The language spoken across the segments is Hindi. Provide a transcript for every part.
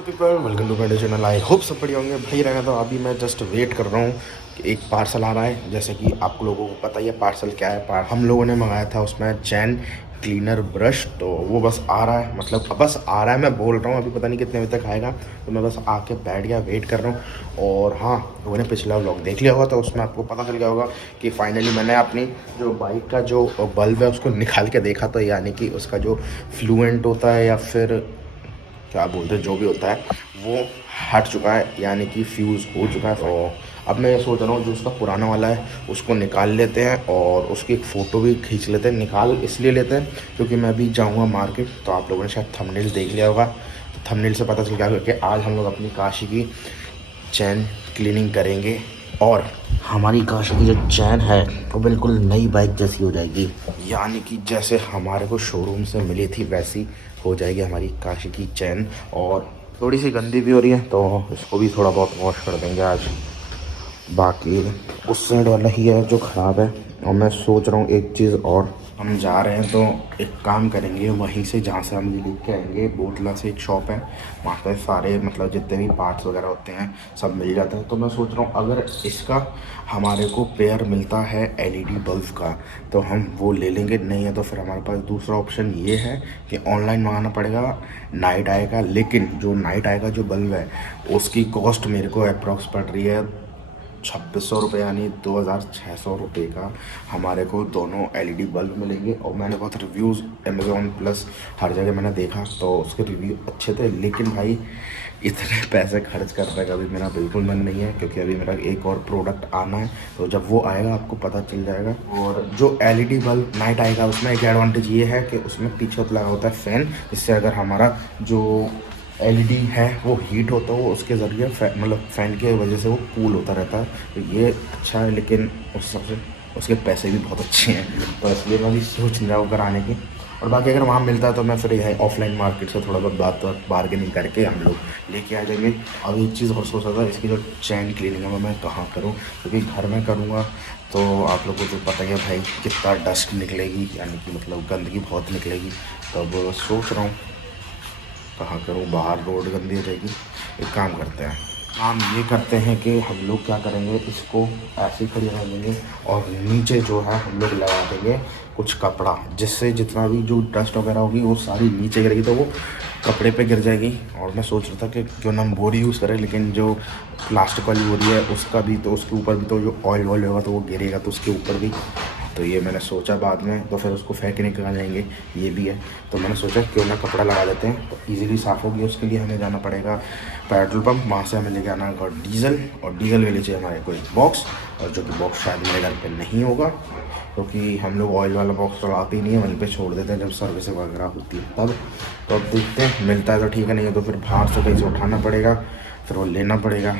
WhatsApp people, welcome to my channel. I hope सब बढ़िया होंगे भाई। रहना तो अभी मैं जस्ट वेट कर रहा हूँ कि एक पार्सल आ रहा है। जैसे कि आप लोगों को पता ही है पार्सल क्या है। हम लोगों ने मंगाया था उसमें चैन क्लीनर ब्रश, तो वो बस आ रहा है। मतलब बस आ रहा है, मैं बोल रहा हूँ अभी पता नहीं कितने बजे तक आएगा। तो मैं बस आके बैठ गया, वेट कर रहा हूँ। और हाँ, लोगों ने पिछला व्लॉग देख लिया होगा तो उसमें आपको पता चल गया होगा कि फाइनली मैंने अपनी जो बाइक का जो बल्ब है उसको निकाल के देखा। तो यानी कि उसका जो फ्लूएंट होता है या फिर क्या बोलते हैं जो भी होता है वो हट चुका है, यानी कि फ्यूज़ हो चुका है। और अब मैं ये सोच रहा हूँ जो उसका पुराना वाला है उसको निकाल लेते हैं और उसकी एक फ़ोटो भी खींच लेते हैं। निकाल इसलिए लेते हैं क्योंकि मैं अभी जाऊँगा मार्केट। तो आप लोगों ने शायद थंबनेल देख लिया होगा, तो थंबनेल से पता चल गया कि आज हम लोग अपनी काशी की चैन क्लीनिंग करेंगे। और हमारी काशी की जो चैन है वो बिल्कुल नई बाइक जैसी हो जाएगी, यानी कि जैसे हमारे को शोरूम से मिली थी वैसी हो जाएगी हमारी काशी की चैन। और थोड़ी सी गंदी भी हो रही है तो इसको भी थोड़ा बहुत वॉश कर देंगे आज। बाकी उस साइड वाला ही है जो ख़राब है। और मैं सोच रहा हूँ एक चीज़ और, हम जा रहे हैं तो एक काम करेंगे वहीं से जहाँ से हम लेके के आएंगे। बोतला से एक शॉप है, वहाँ पे सारे मतलब जितने भी पार्ट्स वगैरह होते हैं सब मिल जाते हैं। तो मैं सोच रहा हूँ अगर इसका हमारे को पेयर मिलता है एलईडी बल्ब का तो हम वो ले लेंगे। नहीं है तो फिर हमारे पास दूसरा ऑप्शन ये है कि ऑनलाइन मंगाना पड़ेगा, नाइट आएगा। लेकिन जो नाइट आएगा जो बल्ब है उसकी कॉस्ट मेरे को अप्रॉक्स पड़ रही है 2600 रुपये, यानी 2600 रुपये का हमारे को दोनों एलईडी बल्ब मिलेंगे। और मैंने बहुत रिव्यूज़ अमेज़ॉन प्लस हर जगह मैंने देखा तो उसके रिव्यू अच्छे थे। लेकिन भाई इतने पैसे खर्च करने का भी मेरा बिल्कुल मन नहीं है, क्योंकि अभी मेरा एक और प्रोडक्ट आना है। तो जब वो आएगा आपको पता चल जाएगा। और जो एलईडी बल्ब नाइट आएगा उसमें एक एडवांटेज ये है कि उसमें पीछे लगा होता है फ़ैन, जिससे अगर हमारा जो एलईडी है वो हीट होता है वो उसके ज़रिए मतलब फ़ैन की वजह से वो कूल होता रहता है। तो ये अच्छा है, लेकिन उस हिसाब से उसके पैसे भी बहुत अच्छे हैं। तो इसलिए मैं भी सोच नहीं रहा हूँ कराने की। और बाकी अगर वहाँ मिलता है तो मैं फिर यह ऑफलाइन मार्केट से थोड़ा बहुत बात बार्गेनिंग करके हम लोग लेके आ जाएंगे। अब एक चीज़ और सोच रहा था, इसकी जो चैन क्लीनिंग है मैं कहाँ करूँ, क्योंकि घर में करूँगा तो आप लोगों को तो पता ही है भाई कितना डस्ट निकलेगी, यानी कि मतलब गंदगी बहुत निकलेगी। तो अब सोच रहा हूँ कहाँ करूँ, बाहर रोड गंदी हो जाएगी। एक काम करते हैं, काम ये करते हैं कि हम लोग क्या करेंगे, इसको ऐसे ही खड़ी रह देंगे और नीचे जो है हम लोग लगा देंगे कुछ कपड़ा, जिससे जितना भी जो डस्ट वगैरह होगी वो सारी नीचे गिरेगी तो वो कपड़े पे गिर जाएगी। और मैं सोच रहा था कि क्यों ना हम बोरी यूज़ करें, लेकिन जो प्लास्टिक वाली बोरी है उसका भी तो उसके ऊपर भी तो जो ऑयल होगा तो वो गिरेगा तो उसके ऊपर भी। तो ये मैंने सोचा बाद में तो फिर उसको फेंकने कहाँ जाएंगे, ये भी है। तो मैंने सोचा क्यों ना कपड़ा लगा देते हैं तो ईज़िली साफ़ होगी। उसके लिए हमें जाना पड़ेगा पेट्रोल पम्प, वहाँ से हमें लेके आना होगा डीजल, और डीजल के लिए चाहिए हमारे को एक बॉक्स, और जो कि बॉक्स शायद मेरे घर पे नहीं होगा क्योंकि हम लोग ऑयल वाला बॉक्स तो लाते ही नहीं है, वहीं पे छोड़ देते हैं जब सर्विस वगैरह होती है तब। तो अब देखते हैं मिलता है तो ठीक है, नहीं है तो फिर बाहर से कहीं से उठाना पड़ेगा, फिर वो लेना पड़ेगा।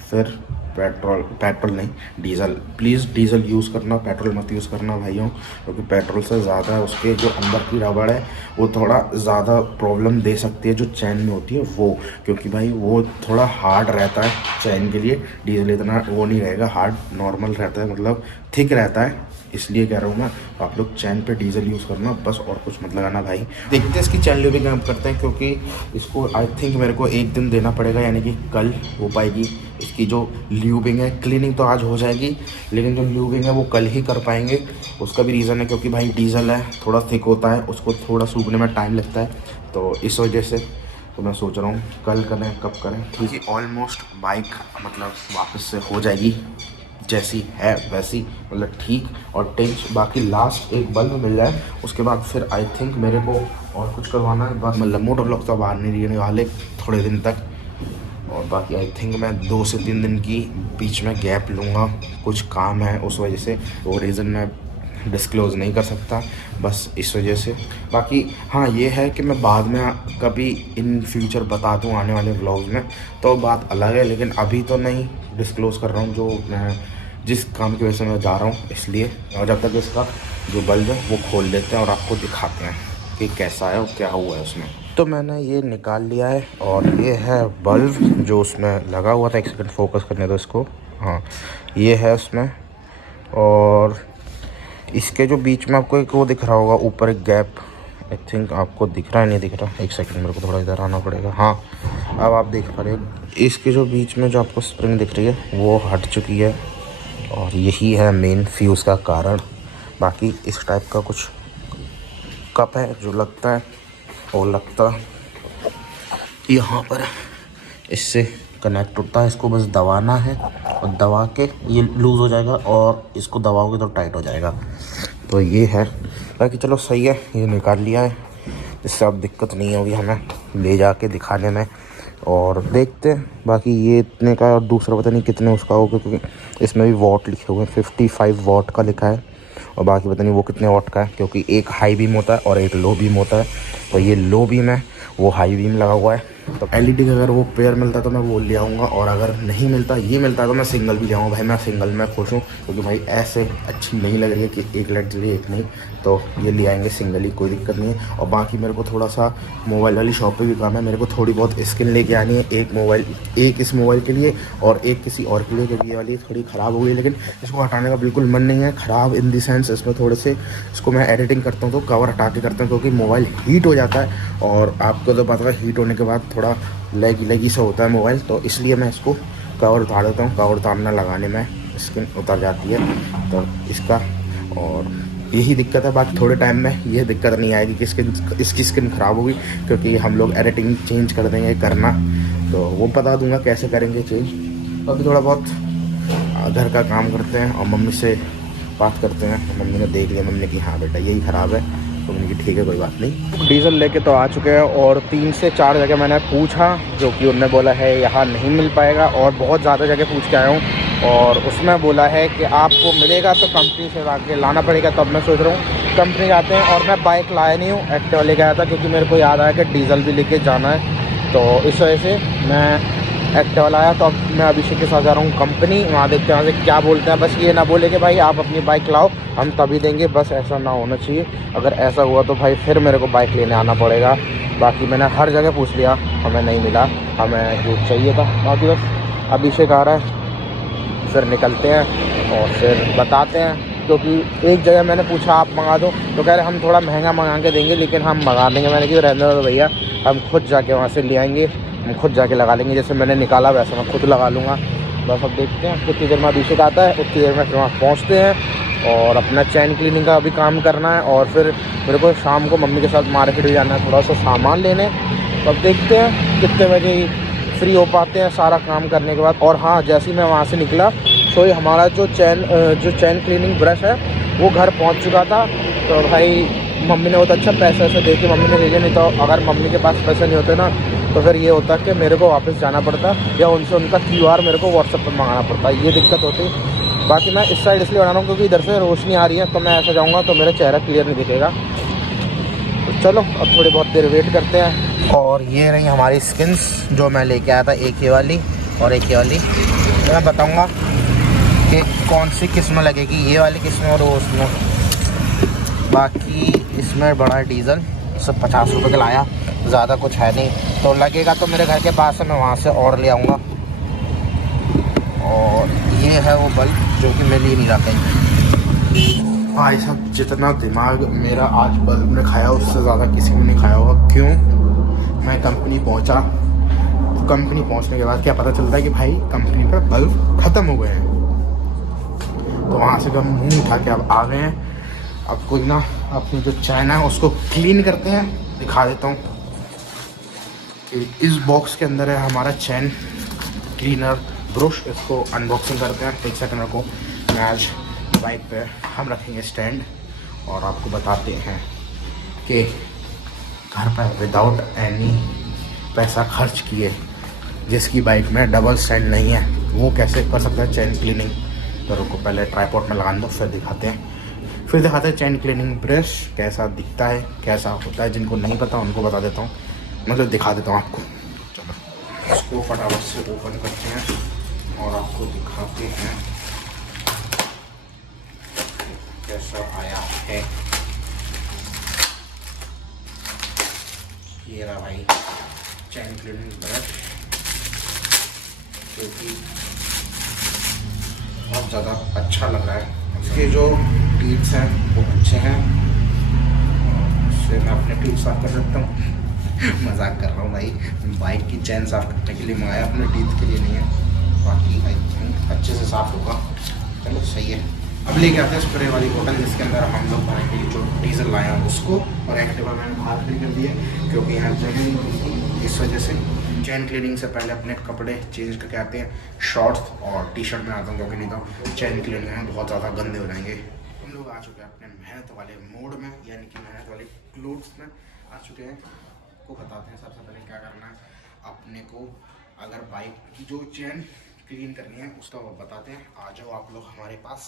फिर पेट्रोल नहीं, डीजल। प्लीज़ डीजल यूज़ करना, पेट्रोल मत यूज़ करना भाइयों, क्योंकि पेट्रोल से ज़्यादा उसके जो अंदर की रबड़ है वो थोड़ा ज़्यादा प्रॉब्लम दे सकती है जो चैन में होती है वो, क्योंकि भाई वो थोड़ा हार्ड रहता है चैन के लिए। डीजल इतना वो नहीं रहेगा हार्ड, नॉर्मल रहता है, मतलब थिक रहता है। इसलिए कह रहा हूँ मैं, आप लोग चैन पे डीजल यूज़ करना बस, और कुछ मत लगाना भाई। देखते हैं इसकी चैन ल्यूबिंग हम करते हैं, क्योंकि इसको आई थिंक मेरे को एक दिन देना पड़ेगा, यानी कि कल हो पाएगी इसकी जो ल्यूबिंग है। क्लीनिंग तो आज हो जाएगी, लेकिन जो ल्यूबिंग है वो कल ही कर पाएंगे। उसका भी रीज़न है क्योंकि भाई डीजल है थोड़ा थिक होता है, उसको थोड़ा सूखने में टाइम लगता है, तो इस वजह से। तो मैं सोच रहा हूँ कल करें, कब करें, क्योंकि ऑलमोस्ट बाइक मतलब वापस से हो जाएगी जैसी है वैसी, मतलब ठीक और टेंच। बाकी लास्ट एक बल्ब मिल जाए उसके बाद फिर आई थिंक मेरे को और कुछ करवाना है बस। मतलब मोटर ब्लॉक तो बाहर नहीं रहने वाले थोड़े दिन तक, और बाकी आई थिंक मैं 2 से 3 दिन की बीच में गैप लूँगा, कुछ काम है उस वजह से। वो रीज़न मैं डिस्क्लोज़ नहीं कर सकता, बस इस वजह से। बाकी हाँ ये है कि मैं बाद में कभी इन फ्यूचर बता दूँ आने वाले व्लॉग्स में, तो बात अलग है, लेकिन अभी तो नहीं डिस्क्लोज़ कर रहा हूँ जो मैं जिस काम की वजह से मैं जा रहा हूँ, इसलिए। और जब तक इसका जो बल्ब है वो खोल लेते हैं और आपको दिखाते हैं कि कैसा है और क्या हुआ है उसमें। तो मैंने ये निकाल लिया है और ये है बल्ब जो उसमें लगा हुआ था। एक सेकंड फोकस करने दो इसको, हाँ ये है उसमें। और इसके जो बीच में आपको एक वो दिख रहा होगा ऊपर एक गैप, आई थिंक आपको दिख रहा है, नहीं दिख रहा, एक सेकंड मेरे को थोड़ा इधर आना पड़ेगा। हाँ अब आप देख पा रहे हो, इसके जो बीच में जो आपको स्प्रिंग दिख रही है वो हट चुकी है और यही है मेन फ्यूज़ का कारण। बाकी इस टाइप का कुछ कप है जो लगता है, और लगता यहाँ पर इससे कनेक्ट होता है, इसको बस दबाना है और दबा के ये लूज़ हो जाएगा और इसको दबाओगे तो टाइट हो जाएगा। तो ये है, बाकी चलो सही है, ये निकाल लिया है, इससे अब दिक्कत नहीं होगी हमें ले जाके दिखाने में। और देखते हैं बाकी ये इतने का और दूसरा पता नहीं कितने उसका होगा, क्योंकि इसमें भी वॉट लिखे हुए हैं, 55 वॉट का लिखा है और बाकी पता नहीं वो कितने वॉट का है, क्योंकि एक हाई बीम होता है और एक लो बीम होता है। तो ये लो बीम है, वो हाई बीम लगा हुआ है। तो एलईडी का अगर वो पेयर मिलता तो मैं वो ले आऊँगा, और अगर नहीं मिलता, ये मिलता तो मैं सिंगल भी ले आऊँगा। भाई मैं सिंगल में खुश हूँ, क्योंकि भाई ऐसे अच्छी नहीं लग रही है कि एक लाइट जली एक नहीं, तो ये ले आएंगे सिंगल ही, कोई दिक्कत नहीं है। और बाकी मेरे को थोड़ा सा मोबाइल वाली शॉप पे भी काम है, मेरे को थोड़ी बहुत स्किन लेके आनी है, एक मोबाइल, एक इस मोबाइल के लिए और एक किसी और के लिए, क्योंकि ये वाली थोड़ी ख़राब हो गई, लेकिन इसको हटाने का बिल्कुल मन नहीं है। ख़राब इन दी सेंस इसमें थोड़े से, इसको मैं एडिटिंग करता हूँ तो कवर हटा के करता हूँ, क्योंकि मोबाइल हीट हो जाता है और आपको तो पता है हीट होने के बाद थोड़ा लगी सा होता है मोबाइल, तो इसलिए मैं इसको कवर उतार देता हूँ। कवर उतारना लगाने में स्किन उतर जाती है तो इसका, और यही दिक्कत है। बाकी थोड़े टाइम में ये दिक्कत नहीं आएगी कि इसकी स्किन ख़राब होगी, क्योंकि हम लोग एडिटिंग चेंज कर देंगे करना, तो वो बता दूंगा कैसे करेंगे चेंज। अभी थोड़ा बहुत घर का काम करते हैं और मम्मी से बात करते हैं। मम्मी ने देख लिया, मम्मी ने कि हाँ बेटा यही ख़राब है, तो मैंने कि ठीक है कोई बात नहीं। डीज़ल लेके तो आ चुके हैं और 3 से 4 जगह मैंने पूछा, जो कि उन्होंने बोला है यहाँ नहीं मिल पाएगा, और बहुत ज़्यादा जगह पूछ के आया हूँ और उसमें बोला है कि आपको मिलेगा तो कंपनी से आके लाना पड़ेगा। तो अब मैं सोच रहा हूँ कंपनी जाते हैं, और मैं बाइक लाया नहीं हूँ, एक्टिवा लेके आया था, क्योंकि मेरे को याद आया कि डीज़ल भी लेके जाना है, तो इस वजह से मैं एक्टिवा लाया। तो अब मैं अभिषेक के साथ जा रहा हूँ कंपनी, वहाँ देखते हैं वहाँ से क्या बोलते हैं। बस ये ना बोले कि भाई आप अपनी बाइक लाओ हम तभी देंगे, बस ऐसा ना होना चाहिए। अगर ऐसा हुआ तो भाई फिर मेरे को बाइक लेने आना पड़ेगा। बाकी मैंने हर जगह पूछ लिया, हमें नहीं मिला, हमें जो चाहिए था। बाकी बस अभिषेक आ रहा है, फिर निकलते हैं और फिर बताते हैं। क्योंकि एक जगह मैंने पूछा आप मंगा दो, तो कह रहे हम थोड़ा महंगा मंगा के देंगे, लेकिन हम मंगा देंगे। मैंने कहा रहने दो भैया, हम खुद जाके वहाँ से ले आएंगे, हम खुद जाके लगा लेंगे, जैसे मैंने निकाला वैसा मैं खुद लगा लूँगा। बस अब देखते हैं कितनी देर में अभिषेक आता है, उतनी देर में फिर वहाँ पहुँचते हैं और अपना चैन क्लीनिंग का भी काम करना है। और फिर मेरे को शाम को मम्मी के साथ मार्केट भी जाना है थोड़ा सा सामान लेने। तो अब देखते हैं कितने बजे फ्री हो पाते हैं सारा काम करने के बाद। और हाँ, जैसे ही मैं वहाँ से निकला तो ये हमारा जो चैन क्लीनिंग ब्रश है वो घर पहुँच चुका था। तो भाई मम्मी ने बहुत अच्छा पैसा वैसा दे के मम्मी ने ले लिया, नहीं तो अगर मम्मी के पास पैसे नहीं होते ना तो फिर ये होता कि मेरे को वापस जाना पड़ता या उनसे उनका QR मेरे को व्हाट्सएप पर मंगाना पड़ता, ये दिक्कत होती। बाकी मैं इस साइड इसलिए बना रहा हूँ क्योंकि इधर से रोशनी आ रही है, तो मैं ऐसा जाऊँगा तो मेरा चेहरा क्लियर नहीं दिखेगा। तो चलो अब थोड़ी बहुत देर वेट करते हैं। और ये रही हमारी स्किन्स जो मैं लेके आया था, एक ये वाली और एक ये वाली। तो मैं बताऊँगा कि कौन सी किस्म लगेगी, ये वाली किस्म और वो उसमें। बाकी इसमें बड़ा डीज़ल सब 50 रुपये का लाया, ज़्यादा कुछ है नहीं, तो लगेगा तो मेरे घर के पास है, मैं वहाँ से और ले आऊँगा। और ये है वो बल्ब जो कि मैं ले नहीं रहा कहीं। भाई साहब जितना दिमाग मेरा आज बल्ब ने खाया उससे ज़्यादा किसी ने नहीं खाया होगा। क्यों? मैं कंपनी पहुँचा, तो कंपनी पहुँचने के बाद क्या पता चलता है कि भाई कंपनी पर बल्ब ख़त्म हो गए हैं। तो वहाँ से हम मुँह उठा के अब आ गए हैं। अब कोई ना अपनी जो चैन है उसको क्लीन करते हैं, दिखा देता हूँ कि इस बॉक्स के अंदर है हमारा चैन क्लीनर ब्रश। इसको अनबॉक्सिंग करते हैं। एक सेकंड को मैं आज बाइक पे हम रखेंगे स्टैंड और आपको बताते हैं कि घर पर विदाउट एनी पैसा खर्च किए जिसकी बाइक में डबल स्टैंड नहीं है वो कैसे कर सकता है चैन क्लीनिंग। तो रुको पहले ट्राइपॉड में लगा दो, फिर दिखाते हैं चैन क्लीनिंग ब्रश कैसा दिखता है, कैसा होता है। जिनको नहीं पता उनको बता देता हूँ, मतलब दिखा देता हूँ आपको। चलो इसको फटाफट से ओपन करते हैं और आपको दिखाते हैं कैसा आया है। ये रहा भाई चैन क्लीनिंग ब्रश, जो कि बहुत ज़्यादा अच्छा लग रहा है। इसके जो टीप्स हैं वो अच्छे हैं, इससे मैं अपने ट्यूब साफ कर सकता हूँ। मजाक कर रहा हूँ भाई, बाइक की चैन साफ करने के लिए मंगाया, अपने टीथ के लिए नहीं है। बाकी आई थिंक अच्छे से साफ होगा। चलो सही है। अब लेके आते हैं स्प्रे वाली बोतल जिसके अंदर हम लोग भरेंगे जो डीजल लाए हैं उसको। और एक्टिवा मैंने बाहर खड़ी कर दिया क्योंकि यहाँ जगह नहीं मिलती, इस वजह से। चैन क्लीनिंग से पहले अपने कपड़े चेंज करके आते हैं, शॉर्ट्स और टी शर्ट में आता हूँ क्योंकि नहीं तो चैन क्लीनिंग में बहुत ज़्यादा गंदे हो जाएंगे। हम लोग आ चुके हैं अपने मेहनत वाले मोड में, यानी कि मेहनत वाले क्लोथ्स में आ चुके हैं। को बताते हैं सबसे पहले क्या करना है अपने को। अगर बाइक की जो चैन क्लीन करनी है उसका वो बताते हैं। आ जाओ आप लोग हमारे पास।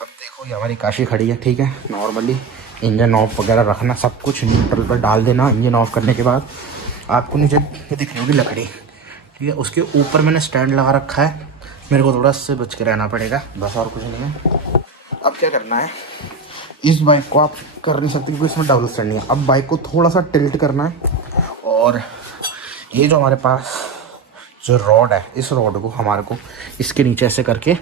अब देखो ये हमारी काशी खड़ी है, ठीक है। नॉर्मली इंजन ऑफ वगैरह रखना, सब कुछ न्यूट्रल पर डाल देना। इंजन ऑफ करने के बाद आपको नीचे ये दिख रही होगी लकड़ी, ठीक है। उसके ऊपर मैंने स्टैंड लगा रखा है, मेरे को थोड़ा से बच के रहना पड़ेगा, बस और कुछ नहीं है। अब क्या करना है, इस बाइक को आप कर नहीं सकते क्योंकि इसमें डबल स्टैंड नहीं है। अब बाइक को थोड़ा सा टिल्ट करना है और ये जो हमारे पास जो रॉड है, इस रॉड को हमारे को इसके नीचे ऐसे करके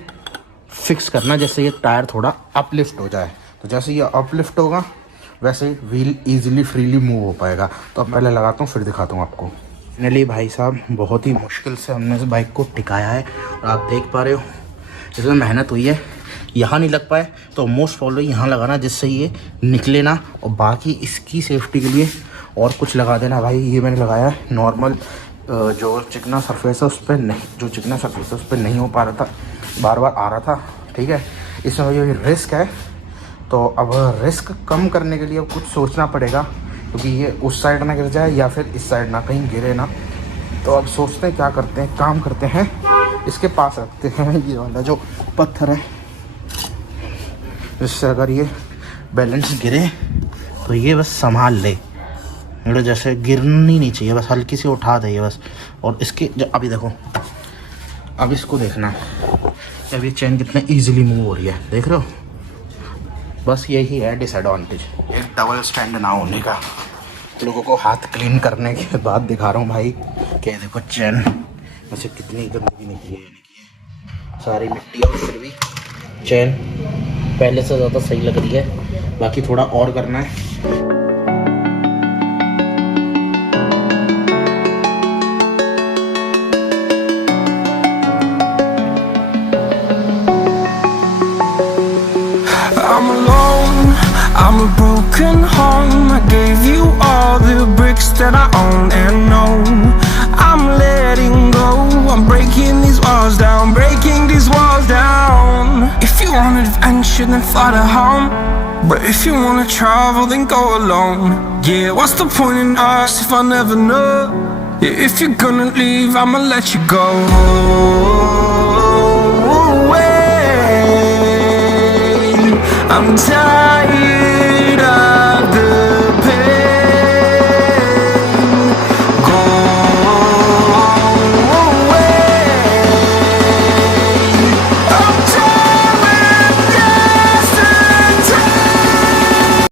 फिक्स करना, जैसे ये टायर थोड़ा अपलिफ्ट हो जाए। तो जैसे ये अपलिफ्ट होगा वैसे ही व्हील इजीली फ्रीली मूव हो पाएगा। तो अब पहले लगाता हूँ फिर दिखाता हूँ आपको। फाइनली भाई साहब बहुत ही मुश्किल से हमने इस बाइक को टिकाया है और आप देख पा रहे हो इसमें मेहनत हुई है। यहाँ नहीं लग पाए तो मोस्ट प्रॉब्लम यहाँ लगाना जिससे ये निकले ना, और बाकी इसकी सेफ्टी के लिए और कुछ लगा देना। भाई ये मैंने लगाया है नॉर्मल, जो चिकना सरफेस है उस पर नहीं, जो चिकना सरफेस है उस पर नहीं हो पा रहा था, बार बार आ रहा था, ठीक है। इसमें ये रिस्क है, तो अब रिस्क कम करने के लिए अब कुछ सोचना पड़ेगा क्योंकि ये उस साइड ना गिर जाए या फिर इस साइड ना कहीं गिरे ना। तो अब सोचते हैं क्या करते हैं, काम करते हैं, इसके पास रखते हैं ये वाला जो पत्थर है, जिससे अगर ये बैलेंस गिरे तो ये बस संभाल ले, मतलब जैसे गिरनी नहीं चाहिए, बस हल्की सी उठा दे ये बस। और इसके जो अभी देखो, अब इसको देखना, अब ये चैन कितने इजीली मूव हो रही है, देख रहे हो। बस यही है डिसएडवांटेज एक डबल स्टैंड ना होने का। लोगों को हाथ क्लीन करने के बाद दिखा रहा हूँ भाई कि देखो चैन वैसे कितनी गंदगी निकली है, सारी मिट्टी और फिर भी चैन पहले से ज़्यादा सही लग रही है। बाकी थोड़ा और करना है। I'm a broken home. I gave you all the bricks that I own and know. I'm letting go. I'm breaking these walls down, breaking these walls down. If you want adventure, then fly to home. But if you wanna travel, then go alone. Yeah, what's the point in us if I never know? Yeah, if you're gonna leave, I'ma let you go. I'm tired of the pain. Go away. I'm tired of yesterday.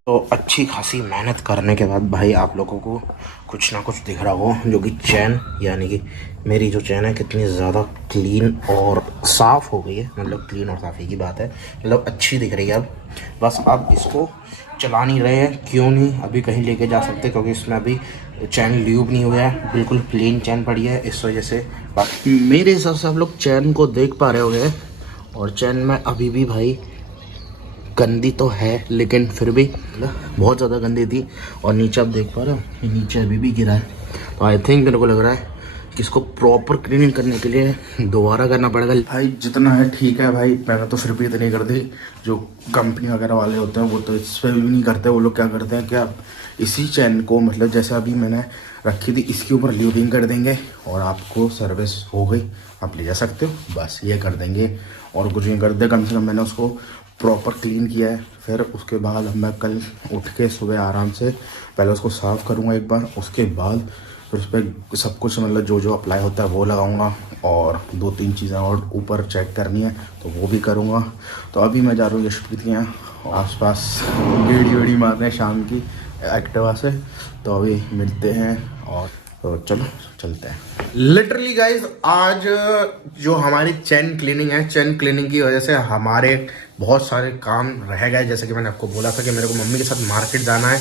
तो अच्छी खासी मेहनत करने के बाद भाई आप लोगों को कुछ ना कुछ दिख रहा हो, जो कि चैन यानी कि मेरी जो चैन है कितनी ज़्यादा क्लीन और साफ़ हो गई है। मतलब क्लीन और साफ़ी की बात है, मतलब अच्छी दिख रही है अब। बस अब इसको चला नहीं रहे हैं, क्यों नहीं अभी कहीं लेके जा सकते क्योंकि इसमें अभी चैन ल्यूब नहीं हुआ है, बिल्कुल प्लेन चैन पड़ी है, इस वजह से। मेरे हिसाब से आप लोग चैन को देख पा रहे होंगे, और चैन में अभी भी भाई गंदी तो है लेकिन फिर भी बहुत ज़्यादा गंदी थी। और नीचे आप देख पा रहे हो, ये नीचे अभी भी गिरा है। तो आई थिंक मेरे को लग रहा है कि इसको प्रॉपर क्लीनिंग करने के लिए दोबारा करना पड़ेगा। भाई जितना है ठीक है भाई, मैंने तो फिर भी इतनी कर दी। जो कंपनी वगैरह वाले होते हैं वो तो इस पर भी नहीं करते। वो लोग क्या करते हैं कि आप इसी चैन को, मतलब जैसे अभी मैंने रखी थी, इसके ऊपर ल्यूबिंग कर देंगे और आपको सर्विस हो गई, आप ले जा सकते हो। बस ये कर देंगे और कुछ नहीं करते। कम से कम मैंने उसको प्रॉपर क्लीन किया है। फिर उसके बाद मैं कल उठ के सुबह आराम से पहले उसको साफ़ करूँगा एक बार, उसके बाद फिर उस पर सब कुछ मतलब जो जो अप्लाई होता है वो लगाऊंगा, और 2-3 चीज़ें और ऊपर चेक करनी है तो वो भी करूँगा। तो अभी मैं जा रहा हूँ यशप्रीत के यहाँ आस-पास गेड़ी वेड़ी मारने शाम की एक्टिवा से। तो अभी मिलते हैं और तो चलो चलते हैं। लिटरली गाइज आज जो हमारी चैन क्लीनिंग है, चैन क्लीनिंग की वजह से हमारे बहुत सारे काम रह गए। जैसे कि मैंने आपको बोला था कि मेरे को मम्मी के साथ मार्केट जाना है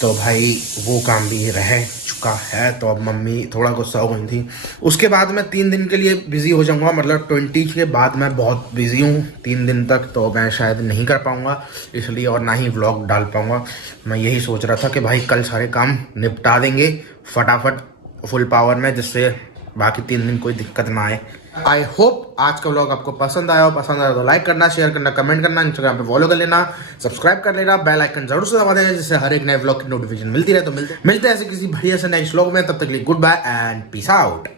तो भाई वो काम भी रह चुका है। तो अब मम्मी थोड़ा गुस्सा हो गई थी। उसके बाद मैं 3 दिन के लिए बिज़ी हो जाऊंगा, मतलब 20 के बाद मैं बहुत बिज़ी हूँ 3 दिन तक, तो मैं शायद नहीं कर पाऊँगा इसलिए, और ना ही व्लॉग डाल पाऊँगा। मैं यही सोच रहा था कि भाई कल सारे काम निपटा देंगे फटाफट फुल पावर में, जिससे बाकी 3 दिन कोई दिक्कत ना आए। आई होप आज का व्लॉग आपको पसंद आया हो। पसंद आया तो लाइक करना, शेयर करना, कमेंट करना, इंस्टाग्राम पे फॉलो कर लेना, सब्सक्राइब कर लेना, बेल आइकन जरूर से दबा देना, जिससे हर एक नए व्लॉग की नोटिफिकेशन मिलती रहे। तो मिलते हैं ऐसे किसी बढ़िया से नेक्स्ट व्लॉग में। तब तक के लिए good bye and peace out.